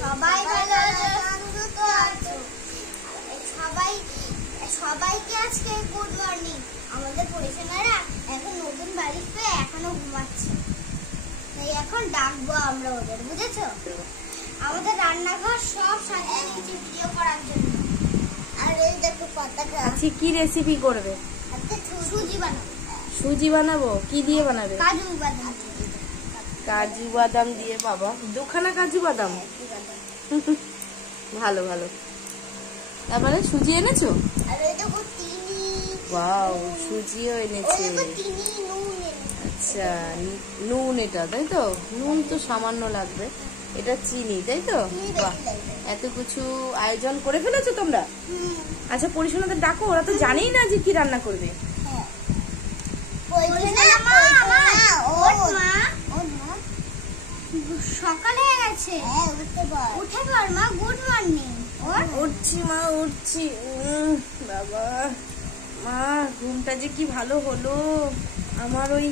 সবাই ভালো আছো? সবাইকে আজকে গুড মর্নিং। আমাদের পরিচালনারা এখন নতুন বাড়ি পেয়ে এখনো ঘুমাচ্ছে, তাই এখন ডাকবো আমরা ওদের, বুঝেছো? আমাদের রান্নাঘর সব সাজিয়ে নিয়েছি ভিডিও করার জন্য। আর এই দেখো পতাকা। আজকে কি রেসিপি করবে? আজকে সুজি বানাবো। সুজি বানাবো? কি দিয়ে বানাবে? কাজু বাদাম। কাজু বাদাম দিয়ে? বাবা, দুখানা কাজু বাদাম। ভালো ভালো। তারপরে সুজি এনেছো? আর এই দেখো চিনি। ওয়াও, সুজিও এনেছে। ওই দেখো চিনি, নুন। আচ্ছা, নুন এটা, তাই তো? নুন তো সামান্য লাগবে। এটা চিনি, তাই তো? বাহ, এত কিছু আয়োজন করে ফেলেছো তোমরা। আচ্ছা, পরিশোনাদের ডাকো, ওরা তো জানেই না যে কি রান্না করবে। সকাল হয়ে গেছে, উঠে পড় মা, গুড মর্নিং। উঠছি মা, উঠছি। বাবা মা, ঘুমটা যে কি ভালো হলো আমার। ওই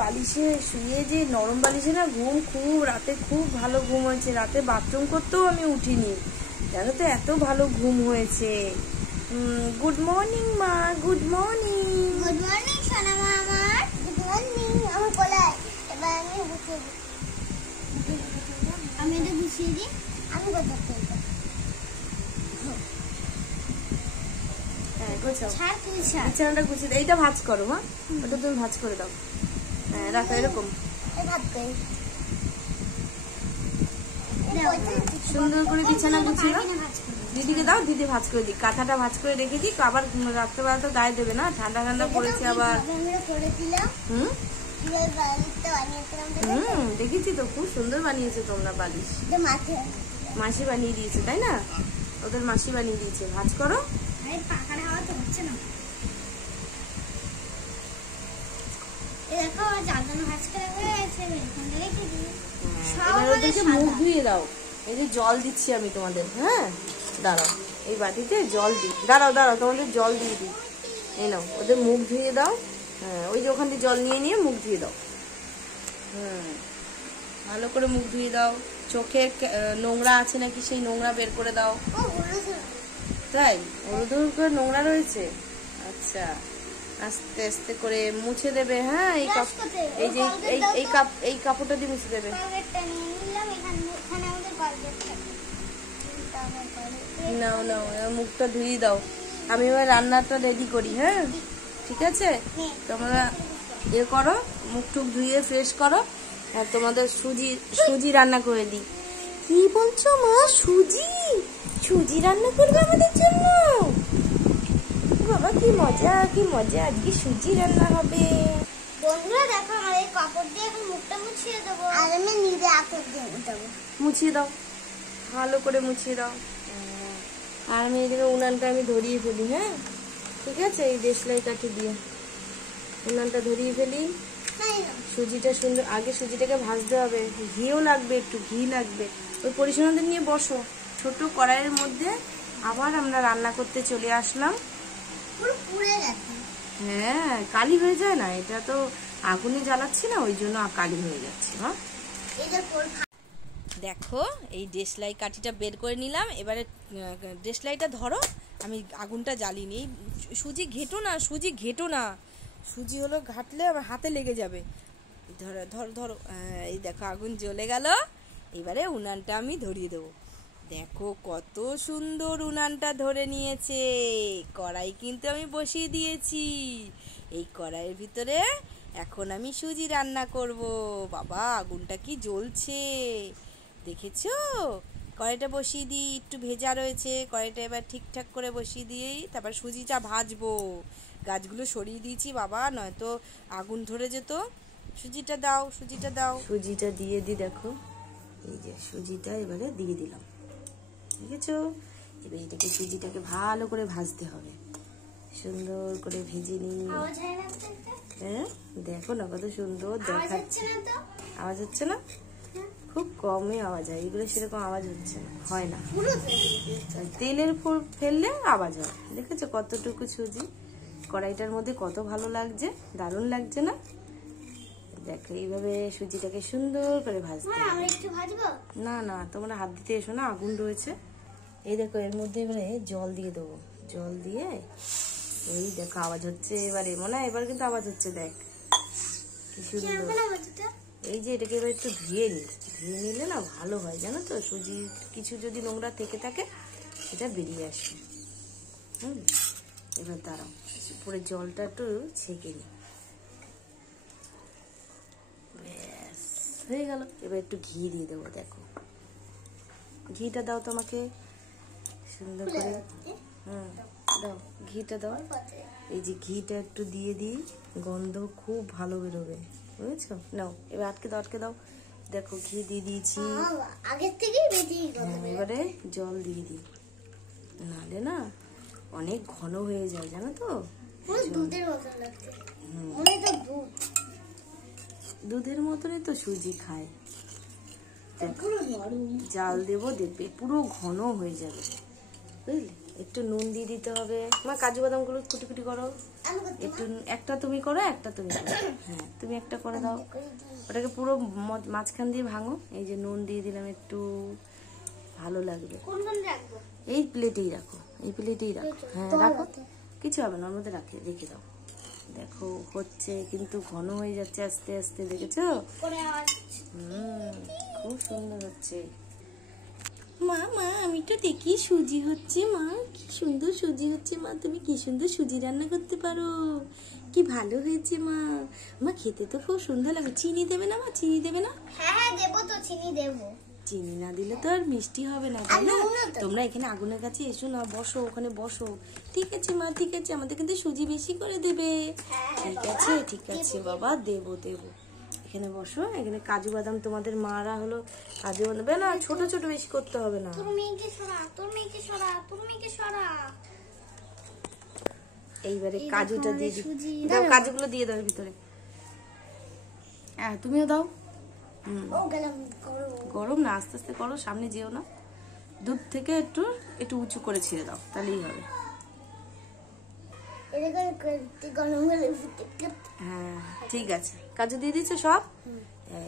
বালিশে শুয়ে, যে নরম বালিশে না, ঘুম খুব রাতে খুব ভালো ঘুম হয়েছে। রাতে বাথরুম করতেও আমি উঠিনি, জানো তো, এত ভালো ঘুম হয়েছে। গুড মর্নিং মা, গুড মর্নিং। গুড মর্নিং সোনা মা আমার। Good morning. আমার কোলায় এবার আমি গুছিয়ে দিই। আমি এটা গুছিয়ে দিই। আমি কোথাও করবো? হ্যাঁ, গোছাও। ছাড় তুই ছাড়। বিছানাটা গুছিয়ে দাও। এইটা ভাঁজ করো মা, ওটা তুমি ভাঁজ করে দাও। হ্যাঁ, রাখো এরকম। ভাত করি। সুন্দর করে বিছানা গুছিয়ে দাও। দিদিকে দাও, দিদি ভাঁজ করে দিই। কাঁথাটা ভাঁজ করে রেখে দিই, আবার রাত্রেবেলা তো গায়ে দেবে না, ঠান্ডা ঠান্ডা পড়েছে আবার। দেখেছি তো, খুব সুন্দর বানিয়েছো তোমরা বালিশ। মাসি বানিয়ে দিয়েছে, তাই না? ওদের মাসি বানিয়ে দিয়েছে। ভাঁজ করো। পাখার হাওয়া তো হচ্ছে না। এবার ওদেরকে মুখ ধুইয়ে দাও। এই যে জল দিচ্ছি আমি তোমাদের। হ্যাঁ, দাঁড়াও, এই বাটিতে জল দিই। দাঁড়াও দাঁড়াও, তোমাদের জল দিয়ে দিই। এই নাও, ওদের মুখ ধুইয়ে দাও। হ্যাঁ, ওই যে ওখান থেকে জল নিয়ে নিয়ে মুখ ধুয়ে দাও। ভালো করে মুখ ধুয়ে দাও। চোখে নোংরা আছে নাকি সেই নোংরা বের করে দাও। তাই? হলুদ হলুদ করে নোংরা রয়েছে? আচ্ছা, আস্তে আস্তে করে মুছে দেবে। হ্যাঁ, এই যে এই কাপড়টা দিয়ে মুছে দেবে। নাও নাও, মুখটা ধুয়ে দাও। আমি এবার রান্নাটা রেডি করি। হ্যাঁ, ঠিক আছে? তোমরা ইয়ে করো, মুখ টুক ধুয়ে ফ্রেশ করো। আর তোমাদের সুজি রান্না করে দিই। কি বলছো মা? সুজি রান্না করবে আমাদের জন্য? বাবা, কি মজা, কি মজা, আজকে সুজি রান্না হবে। বন্ধুরা দেখো, আমার এই কাপড় দিয়ে এখন মুখটা মুছিয়ে দেবো। আর আমি নিজে আতর দিয়ে মুছাবো। মুছিয়ে দাও, ভালো করে মুছিয়ে দাও। আর আমি এদিকে উনানটা আমি ধরিয়ে ফেলি। হ্যাঁ, ঠিক আছে? এই দেশলাই কাঠি দিয়ে উনানটা ধরিয়ে ফেলি। সুজিটা সুন্দর, আগে সুজিটাকে ভাজতে হবে। ঘিও লাগবে, একটু ঘি লাগবে। ওই পরিচ্ছন্নদের নিয়ে বসো। ছোট কড়াইয়ের মধ্যে আবার আমরা রান্না করতে চলে আসলাম। পুরো পুড়ে গেছে। হ্যাঁ, কালি হয়ে যায় না, এটা তো আগুনে জ্বালাচ্ছি না, ওই জন্য কালি হয়ে যাচ্ছে। হ্যাঁ, দেখো, এই দেশলাই কাঠিটা বের করে নিলাম। এবারে দেশলাইটা ধরো, আমি আগুনটা জ্বালিনি। সুজি ঘেটো না, সুজি ঘেটো না। সুজি হলো ঘাটলে আমার হাতে লেগে যাবে। ধরো ধরো ধরো। এই দেখো, আগুন জ্বলে গেল। এবারে উনানটা আমি ধরিয়ে দেবো। দেখো কত সুন্দর উনানটা ধরে নিয়েছে। কড়াই কিন্তু আমি বসিয়ে দিয়েছি। এই কড়াইয়ের ভিতরে এখন আমি সুজি রান্না করব। বাবা, আগুনটা কি জ্বলছে দেখেছো? কড়াইটা বসিয়ে দিই, একটু ভেজা রয়েছে। কড়াইটা এবার ঠিকঠাক করে বসিয়ে দিই, তারপর সুজিটা ভাজবো। গাছগুলো সরিয়ে দিয়েছি বাবা, নয়তো আগুন ধরে যেত। সুজিটা দাও, সুজিটা দাও। সুজিটা দিয়ে দিই। দেখো, এই যে সুজিটা এবারে দিয়ে দিলাম। দেখেছো? এবার এটাকে, সুজিটাকে ভালো করে ভাজতে হবে। সুন্দর করে ভেজে নিই। হ্যাঁ, দেখো না কত সুন্দর দেখাচ্ছে। আওয়াজ হচ্ছে না? খুব কমই আওয়াজ হয়, এগুলো সেরকম আওয়াজ হচ্ছে না, হয় না। তেলের ফেললে আওয়াজ হয়। দেখেছো কতটুকু সুজি? কড়াইটার মধ্যে কত ভালো লাগছে, দারুণ লাগছে না? দেখো এইভাবে সুজিটাকে সুন্দর করে ভাজতে মা হবে। আমরা একটু ভাজবো। না না, তোমরা হাত দিতে এসো না, আগুন রয়েছে। এই দেখো এর মধ্যে এবারে জল দিয়ে দেবো। জল দিয়ে এই দেখো আওয়াজ হচ্ছে এবারে, মনে হয় এবার কিন্তু আওয়াজ হচ্ছে, দেখ কি সুন্দর। কেমন হচ্ছে? এই যে এটাকে এবার একটু ধুয়ে নিলে না ভালো হয়, জানো তো, সুজি কিছু যদি নোংরা থেকে থাকে সেটা বেরিয়ে আসে। এবার দাঁড়াও, উপরে জলটা একটু ছেঁকে নি, ব্যাস হয়ে গেল। এবার একটু ঘি দিয়ে দেবো। দেখো ঘিটা দাও তোমাকে সুন্দর করে। দাও ঘিটা দাও। এই যে ঘিটা একটু দিয়ে দিই, গন্ধ খুব ভালো বেরোবে, বুঝেছো? নাও এবার আটকে দাও। দেখো ঘি দিয়ে দিয়েছি। আগের থেকেই বেশি এবারে জল দিয়ে দিই, নাহলে না অনেক ঘন হয়ে যায়, জানো তো। দুধের মতো লাগছে, মনে তো দুধ। দুধের মতনই তো সুজি খায়। পুরো নরম। জাল দেবো, দেখবে পুরো ঘন হয়ে যাবে, বুঝলে। একটু নুন দিয়ে দিতে হবে। মা কাজু বাদাম গুলো কুটি কুটি করো। একটু একটা তুমি করো, একটা তুমি করো। হ্যাঁ তুমি একটা করে দাও। ওটাকে পুরো মাঝখান দিয়ে ভাঙো। এই যে নুন দিয়ে দিলাম একটু, ভালো লাগবে। কোন রাখবো? এই প্লেটেই রাখো, এই প্লেটেই রাখো। হ্যাঁ রাখো, কিছু হবে না, ওর মধ্যে রেখে দাও। দেখো হচ্ছে কিন্তু ঘন হয়ে যাচ্ছে আস্তে আস্তে, দেখেছো? খুব সুন্দর হচ্ছে। মা আমি তো দেখি সুজি হচ্ছে। মা কি সুন্দর সুজি হচ্ছে। মা তুমি কি সুন্দর সুজি রান্না করতে পারো, কি ভালো হয়েছে। মা খেতে তো খুব সুন্দর লাগে। চিনি দেবে না মা? চিনি দেবে না? হ্যাঁ দেবো তো, চিনি দেবো। চিনি না দিলে তো আর মিষ্টি হবে না, তাই না? তোমরা এখানে আগুনের কাছে এসো না, বসো ওখানে বসো। ঠিক আছে মা, ঠিক আছে, আমাদের কিন্তু সুজি বেশি করে দেবে। ঠিক আছে বাবা, দেবো। এখানে বসো। এখানে কাজু বাদাম তোমাদের মারা হলো কাজু বাদাম দেবে না, ছোট ছোট বেশি করতে হবে না। তোর মেয়েকে সরা। এইবারে কাজুটা দিয়ে দাও, কাজুগুলো দিয়ে দাও ভিতরে। হ্যাঁ তুমিও দাও। গরম না, আস্তে আস্তে করো, সামনে যেও না। দুধ থেকে একটু উঁচু করে ছেড়ে দাও, তাহলেই হবে। হ্যাঁ ঠিক আছে, কাজু দিয়ে দিচ্ছ সব।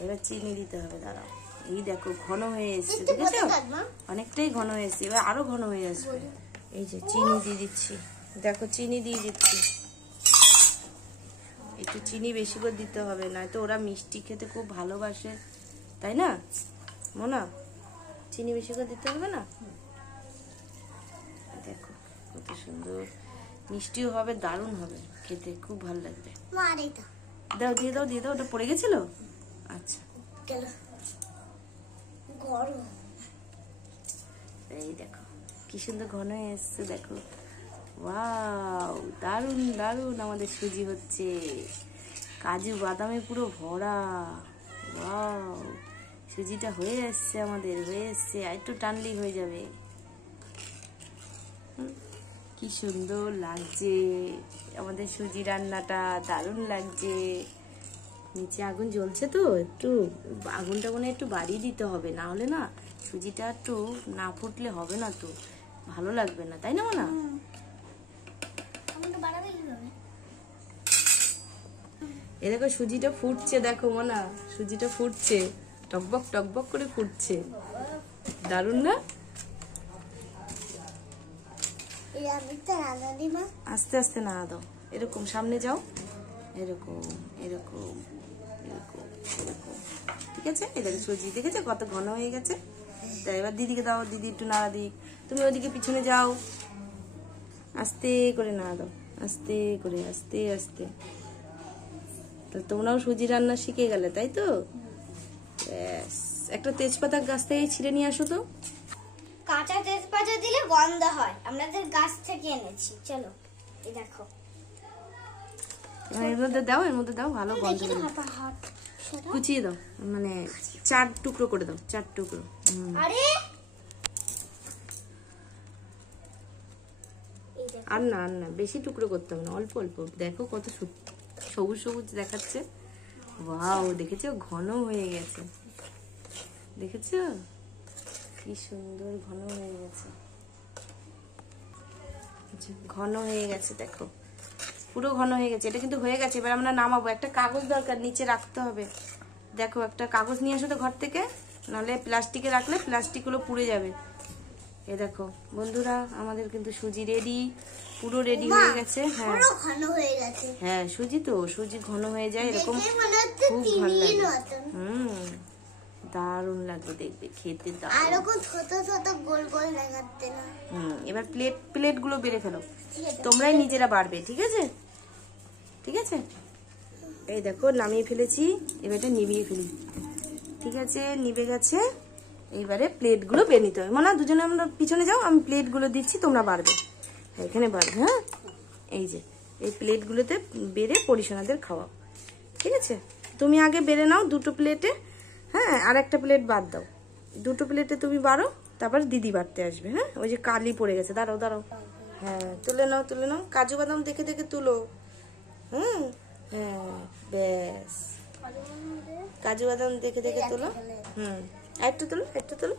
এবার চিনি দিতে হবে, দাঁড়াও। এই দেখো ঘন হয়ে এসছে, দেখেছো? অনেকটাই ঘন হয়ে এসছে, এবার আরো ঘন হয়ে আসবে। এই যে চিনি দিয়ে দিচ্ছি, দেখো চিনি দিয়ে দিচ্ছি। একটু চিনি বেশি করে দিতে হবে, নয়তো ওরা মিষ্টি খেতে খুব ভালোবাসে, তাই না মোনা? চিনি বেশি করে দিতে হবে না? দেখো কত সুন্দর মিষ্টিও হবে, দারুণ হবে খেতে, খুব ভালো লাগবে। দাও দিয়ে দাও, ওটা পড়ে গেছিল। আচ্ছা এই দেখো কি সুন্দর ঘন হয়ে এসছে, দেখো। ওয়াও, দারুণ দারুণ আমাদের সুজি হচ্ছে, কাজু বাদামে পুরো ভরা। ওয়াও, সুজিটা হয়ে এসছে আমাদের, আর একটু টানলেই হয়ে যাবে। কি সুন্দর লাগছে আমাদের সুজি রান্নাটা, দারুণ লাগছে। নিচে আগুন জ্বলছে তো, একটু আগুনটা মনে একটু বাড়িয়ে দিতে হবে, না হলে না সুজিটা একটু না ফুটলে হবে না, তো ভালো লাগবে না, তাই না না? এ দেখো সুজিটা ফুটছে, দেখো মনা, সুজিটা ফুটছে, টকবক টকবক করে ফুটছে, দারুণ না? আস্তে আস্তে নাড়া দাও, এরকম সামনে যাও, এরকম এরকম এরকম এরকম, ঠিক আছে? এই দেখো সুজি, দেখেছো কত ঘন হয়ে গেছে? তাই এবার দিদিকে দাও, দিদি একটু নাড়া দিক। তুমি ওইদিকে পিছনে যাও, আস্তে করে নাড়া দাও, আস্তে করে, আস্তে আস্তে। তাহলে তোমরাও সুজি রান্না শিখে গেলে, তাই তো? ব্যাস, একটা তেজপাতা গাছ থেকে ছিঁড়ে নিয়ে আসো তো। কাঁচা তেজপাতা দিলে গন্ধ হয়, আমাদের গাছ থেকে এনেছি। চলো এই দেখো, এর মধ্যে দাও, ভালো গন্ধ বেরোবে। কুচিয়ে দাও, মানে 4 টুকরো করে দাও, 4 টুকরো। আরে আর না বেশি টুকরো করতে হবে না, অল্প অল্প। দেখো কত সবুজ সবুজ দেখাচ্ছে। ওয়াও, দেখেছো ঘন হয়ে গেছে, দেখেছো কি সুন্দর ঘন হয়ে গেছে, ঘন হয়ে গেছে। দেখো পুরো ঘন হয়ে গেছে, এটা কিন্তু হয়ে গেছে। এবার আমরা নামাবো। একটা কাগজ দরকার, নিচে রাখতে হবে। দেখো একটা কাগজ নিয়ে আসো তো ঘর থেকে, নাহলে প্লাস্টিকে রাখলে প্লাস্টিকগুলো পুড়ে যাবে। এ দেখো বন্ধুরা, আমাদের কিন্তু সুজি রেডি, পুরো রেডি হয়ে গেছে। হ্যাঁ পুরো ঘন হয়ে গেছে। হ্যাঁ সুজি তো, সুজি ঘন হয়ে যায় এরকম, দেখে মনে হচ্ছে খুব ভালো চিনির লাগে। মতন। দারুণ লাগবে দেখবে খেতে, আর দারুণ। এরকম ছোট ছোট গোল গোল লাগাতে না। এবার প্লেটগুলো বেড়ে ফেলো, তোমরাই নিজেরা বাড়বে, ঠিক আছে? ঠিক আছে, এই দেখো নামিয়ে ফেলেছি। এবার এটা নিভিয়ে ফেলি, ঠিক আছে? নিভে গেছে। এইবারে প্লেটগুলো বের নিতে হবে। মানে দুজনে আমরা পিছনে যাও, আমি প্লেটগুলো দিচ্ছি, তোমরা বাড়বে। হ্যাঁ এখানে বাড়বে। হ্যাঁ এই যে এই প্লেটগুলোতে বেড়ে পরিশোনাদের খাওয়াও, ঠিক আছে? তুমি আগে বেড়ে নাও দুটো প্লেটে, হ্যাঁ, আর একটা প্লেট বাদ দাও। দুটো প্লেটে তুমি বাড়ো, তারপর দিদি বাড়তে আসবে। হ্যাঁ ওই যে কালি পড়ে গেছে, দাঁড়াও দাঁড়াও। হ্যাঁ তুলে নাও তুলে নাও, কাজু বাদাম দেখে দেখে তুলো। হ্যাঁ ব্যাস, কাজু বাদাম দেখে দেখে তোলো। একটু তোলো, একটু তোলো।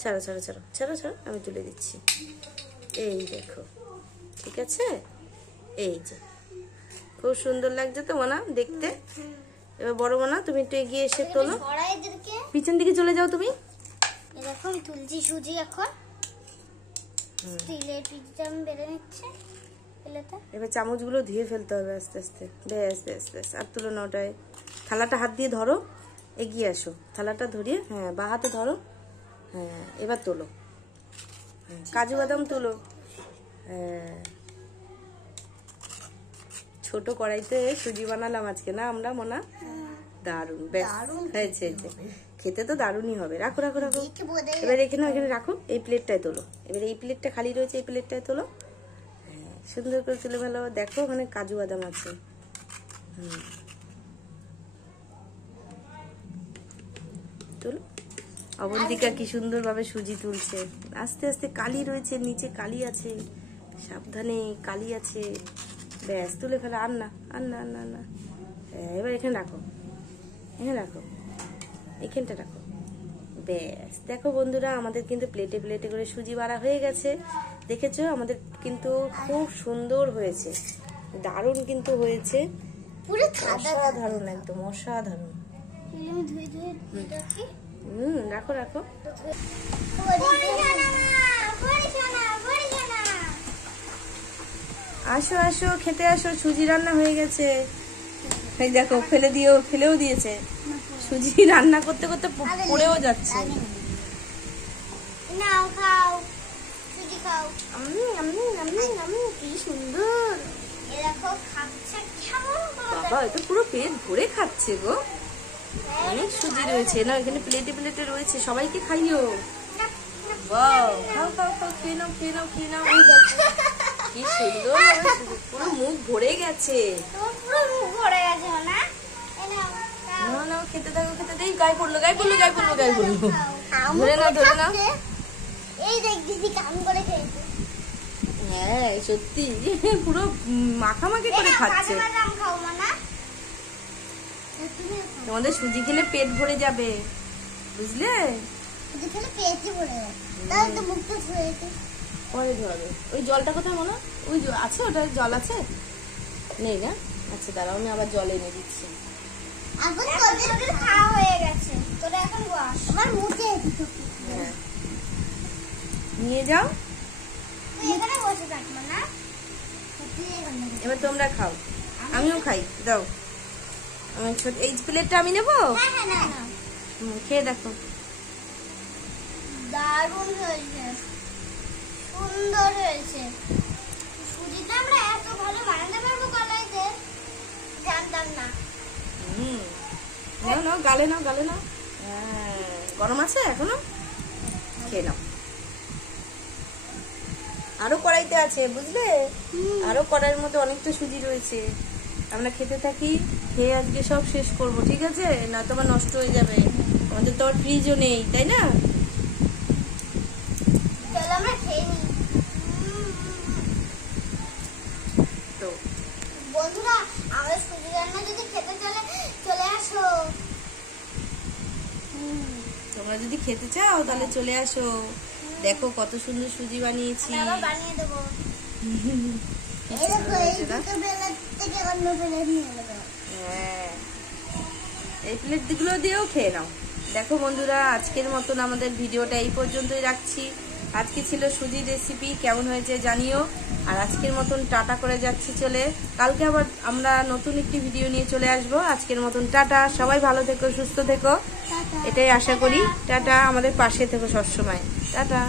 ছাড়ো ছাড়ো ছাড়ো ছাড়ো ছাড়ো, আমি তুলে দিচ্ছি। এই দেখো, ঠিক আছে? এই যে খুব সুন্দর লাগছে তো মানা দেখতে। এবার বড় মানা তুমি একটু এগিয়ে এসে তোলো, পিছন দিকে চলে যাও তুমি। এরকম তুলছি সুজি এখন, স্টিলের পিঠটা আমি বেড়ে নিচ্ছি প্লেটে। এবার চামচগুলো ধুয়ে ফেলতে হবে আস্তে আস্তে। ব্যাস ব্যাস ব্যাস, আর তুলো না ওটায়। থালাটা হাত দিয়ে ধরো, এগিয়ে আসো, থালাটা ধরিয়ে, হ্যাঁ বা হাতে ধরো। হ্যাঁ এবার তোলো, কাজু বাদাম তুলো। হ্যাঁ ছোট কড়াইতে সুজি বানালাম আজকে না আমরা, মোনা? দারুণ, ব্যাস হয়েছে। খেতে তো দারুণই হবে। রাখো রাখো রাখো, এবার এখানে এখানে রাখো। এই প্লেটটায় তোলো, এবার এই প্লেটটা খালি রয়েছে, এই প্লেটটায় তোলো। হ্যাঁ সুন্দর করে তুলে ভালো। দেখো ওখানে কাজু বাদাম আছে। তোলো। অবন্তিকা কি সুন্দর ভাবে সুজি তুলছে। আস্তে আস্তে, কালি রয়েছে নিচে, কালি আছে, সাবধানে, কালি আছে। ব্যাস তুলে ফেলো, আর না আর না আর না আর না। এবার এখানে রাখো, এখানে রাখো, এখানটা রাখো। ব্যাস দেখো বন্ধুরা, আমাদের কিন্তু প্লেটে প্লেটে করে সুজি বাড়া হয়ে গেছে। দেখেছো আমাদের কিন্তু খুব সুন্দর হয়েছে, দারুণ কিন্তু হয়েছে, অসাধারণ, একদম অসাধারণ। রাখো রাখো। আসো আসো খেতে আসো, সুজি রান্না হয়ে গেছে। এই দেখো ফেলেও দিয়েছে। সুজি রান্না করতে করতে পড়েও যাচ্ছে। নাও খাও, সুজি খাও। কি সুন্দর। এরকম খাচ্ছে কেমন করে। বাবা এটা পুরো পেট ভরে খাচ্ছে গো, অনেক সুজি রয়েছে না এখানে, প্লেটে প্লেটে রয়েছে, সবাইকে খাইও। বাহ, খাও খাও খাও, খেয়ে নাও খেয়ে নাও খেয়ে নাও। কি সুন্দর, পুরো মুখ ভরে গেছে। তোমার পুরো মুখ ভরে গেছে না? নাও নাও, খেতে থাকো খেতে। দেই গায়ে পড়লো গায়ে পড়লো গায়ে পড়লো গায়ে পড়লো। ধরে নাও ধরে নাও। এই দেখ দিদি কাম করে খেয়েছে। হ্যাঁ সত্যি, পুরো মাখামাখি করে খাচ্ছে। খাও না, তোমাদের সুজি খেলে পেট ভরে যাবে, বুঝলে? সুজি খেলে পেটই ভরে যাবে। তাহলে তো মুখটা ধুয়েছে। পরে ধরবে। ওই জলটা কোথায় মনে? ওই আছে, ওটা জল আছে? নেই না? আচ্ছা দাঁড়াও, আমি আবার জল এনে দিচ্ছি। এখন তোদের খাওয়া হয়ে গেছে, তোরা এখন বস। আমার মুখে হ্যাঁ নিয়ে যাও, তুই এখানে বসে থাক না। এবার তোমরা খাও, আমিও খাই। দাও আমার ছোট এই প্লেটটা আমি নেবো। হ্যাঁ না না, খেয়ে দেখো। দারুণ হয়েছে, সুন্দর হয়েছে। সুজিটা আমরা এত ভালো বানাতে পারবো কলাইতে, জানতাম না। নাও নাও, গালে নাও গালে নাও। হ্যাঁ গরম আছে এখনো, খেয়ে নাও। আরো কড়াইতে আছে বুঝলে, আরো কড়াইয়ের মধ্যে অনেকটা সুজি রয়েছে। আমরা খেতে থাকি, খেয়ে আজকে সব শেষ করব, ঠিক আছে? না তো আবার নষ্ট হয়ে যাবে, আমাদের তো আর ফ্রিজও নেই, তাই না? চলো আমরা খেয়ে নিই। তো বন্ধুরা, আমাদের সুজি রান্না যদি খেতে চলে আসো। তোমরা যদি খেতে চাও তাহলে চলে আসো। দেখো কত সুন্দর সুজি বানিয়েছি, আবার বানিয়ে দেবো। কি এই সুন্দর দেখো, এই হয়েছে না? দুটো বেলাতে থেকে অন্য প্লেট নিয়ে নেবো। হ্যাঁ, এই প্লেটগুলো দিয়েও খেয়ে নাও। দেখো বন্ধুরা, আজকের মতন আমাদের ভিডিওটা এই পর্যন্তই রাখছি। আজকে ছিল সুজির রেসিপি, কেমন হয়েছে জানিও। আর আজকের মতন টাটা করে যাচ্ছি চলে। কালকে আবার আমরা নতুন একটি ভিডিও নিয়ে চলে আসবো। আজকের মতন টাটা, সবাই ভালো থেকো, সুস্থ থেকো, এটাই আশা করি। টাটা, আমাদের পাশে থেকো সবসময়। টাটা।